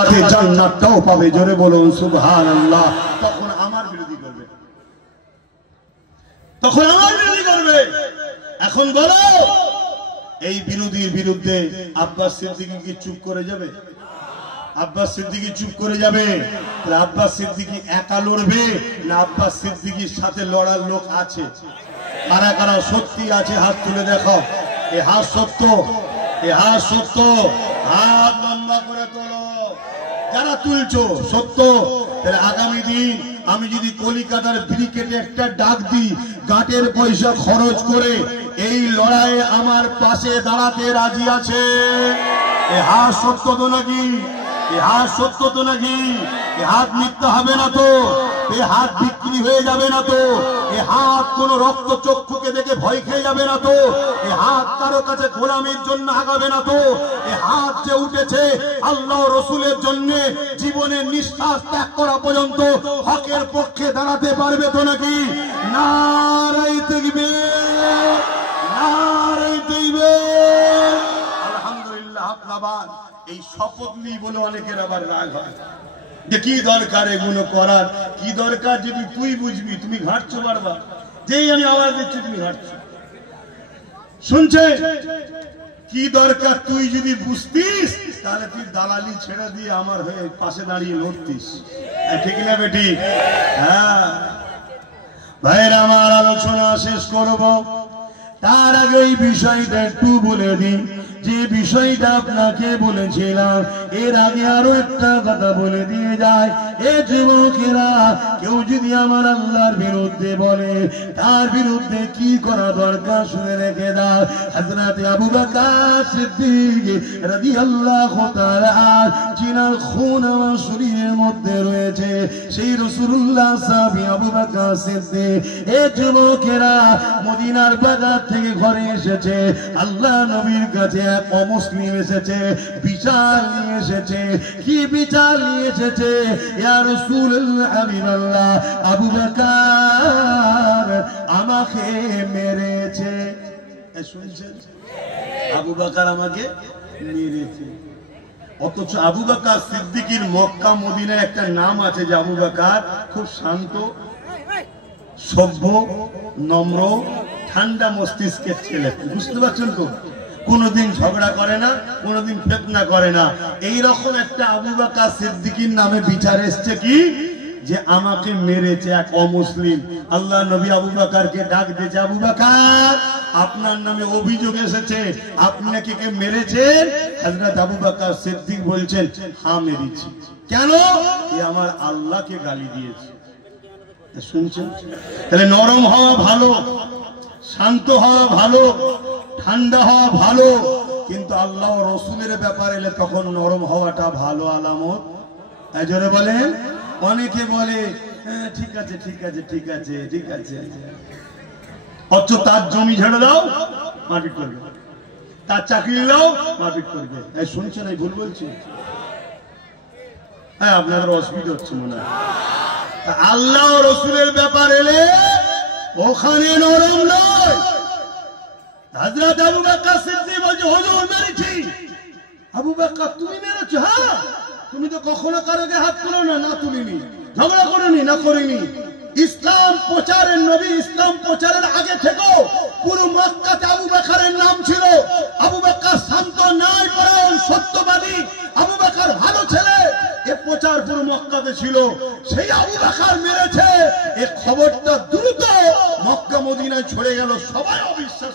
আখিরাতে জান্নাতটাও পাবে। জোরে বলুন সুবহানাল্লাহ। তখন আমার বিরোধী করবে, তখন আমার বিরোধী করবে। এখন বলো, এই বিরোধীর বিরুদ্ধে আব্বাস সিদ্দিকী কি চুপ করে যাবে? আব্বাস সিদ্দিকী চুপ করে যাবে? আব্বাস সিদ্দিকী একা লড়বে না আব্বাস সিদ্দিকীর সাথে লড়ার লোক আছে? কারা কারা সত্যি আছে হাত তুলে দেখো। এই হাত সত্য, এই হাত সত্য, হাত লম্বা করে তোলো। যারা তুলছো সত্য, তাহলে আগামী দিন আমি যদি কলিকাতার ব্রিকেটে একটা ডাক দিই, গাঁটের পয়সা খরচ করে এই লড়াইয়ে আমার পাশে দাঁড়াতে রাজি আছে? এই হাত সত্য তো নাকি? এই হাত সত্য তো নাকি? এই হাত মিথ্যা হবে না তো? এই হাত বিক্রি হয়ে যাবে না তো? এই হাত কোন রক্ত চক্ষুকে দেখে ভয় খেয়ে যাবে না তো? এই হাত কারো কাছে গোলামির জন্য আগাবে না তো? এই হাত যে উঠেছে আল্লাহ রসুলের জন্য জীবনের নিঃশ্বাস ত্যাগ করা পর্যন্ত হকের পক্ষে দাঁড়াতে পারবে তো নাকি? নারায়ে তাকবীর, নারায়ে তাকবীর। আলহামদুলিল্লাহ। আপনার এই শপথ নিয়ে বলে অনেকের আবার রাগ হয় যে কি দরকার এগুলো করার, কি দরকার? যদি তুই বুঝবি, তুমি ঘাটছো বারবার, যেই আমি আওয়াজ দিচ্ছি তুমি ঘাটছো। শুনছে কি দরকার? তুই যদি বুঝতিস তাহলে তুই দালালি ছেড়ে দিয়ে আমার হয়ে পাশে দাঁড়িয়ে লড়তিস। ঠিক না বেটি? হ্যাঁ ভাইরা, আমার আলোচনা শেষ করব, তার আগে এই বিষয়টা একটু বলে দিই। যে বিষয়টা আপনাকে বলেছিলাম এর আগে আরো একটা কথা বলে দিয়ে যায়। এ যুবকেরা, কেউ যদি আমার আল্লাহর বিরুদ্ধে বলে, তার বিরুদ্ধে কি করা দরকার শুনে রেখে দাও। হযরত আবু বকর সিদ্দিক রাদিয়াল্লাহু তাআলা, যিনার খুন আমার শরীরের মধ্যে রয়েছে, সেই রাসূলুল্লাহ সাহাবী আবু বকর সিদ্দিক। এ যুবকেরা, মদিনার বাজার থেকে ঘরে এসেছে, আল্লাহ নবীর কাছে এক অমুসলিম এসেছে, বিচার নিয়ে এসেছে। কি বিচার নিয়ে এসেছে? ইয়া রাসূলুল্লাহ, হাবিবাল্লাহ, আবু বকর আমাকে মেরেছে। শুনছেন? আবু বকর আমাকে মেরেছে। অথচ আবু বকর সিদ্দিকীর মক্কা মদিনায় একটা নাম আছে যে আবু বকর খুব শান্ত, সভ্য, নম্র, ঠান্ডা মস্তিষ্কের ছেলে। বুঝতে পারছেন তো? কোনদিন ঝগড়া করে না, কোনদিন ফিতনা করে না। এইরকম একটা আবু বকর সিদ্দিকীর নামে বিচার এসছে কি যে আমাকে মেরেছে এক অমুসলিম। আল্লাহ নবী আবু বকরকে ডাক দিয়েছে, আবু বকর আপনার নামে অভিযোগ এসেছে, আপনি নাকি কে মেরেছেন? হযরত আবু বকর সিদ্দিক বলছেন, হ্যাঁ মেরেছি। কেন? এ আমার আল্লাহকে গালি দিয়েছে। শুনছেন? তাহলে নরম হওয়া ভালো, শান্ত হওয়া ভালো, ঠান্ডা হওয়া ভালো, কিন্তু আল্লাহ রসুলের ব্যাপার এলে তখন নরম হওয়াটা ভালো আলামত। তাই জোরে বলেন। অনেকে বলে ঠিক আছে ঠিক আছে ঠিক আছে ঠিক আছে, অথচ তার জমি ঝেড়ে দাও মারপিট করবে, তার চাকরি দাও মারপিট করবে। শুনছেন? এই ভুল বলছি? হ্যাঁ, আপনাদের অসুবিধা হচ্ছে মনে হয়। আল্লাহ রসুলের ব্যাপার এলে ওখানে নরম নয়। হযরত আবু বকর সিদ্দিক বলছে, হুজুর মেরেছি। আবু বকর তুমি মেরেছো? হ্যাঁ। তুমি তো কখনো কারোকে হাত তুলো না, না তুলিনি। ঝগড়া করিনি, না করিনি। ইসলাম প্রচারের নবী, ইসলাম প্রচারের আগে থেকেও পুরো মক্কাতে আবু বকরের নাম ছিল। আবু বকর শান্ত, ন্যায়পরায়ণ, সত্যবাদী, আবু বকর ভালো ছেলে, এ প্রচার পুরো মক্কাতে ছিল। সেই আবু বকর মেরেছে, এ খবরটা দ্রুত মক্কা মদিনায় ছড়ে গেল। সবাই অবিশ্বাস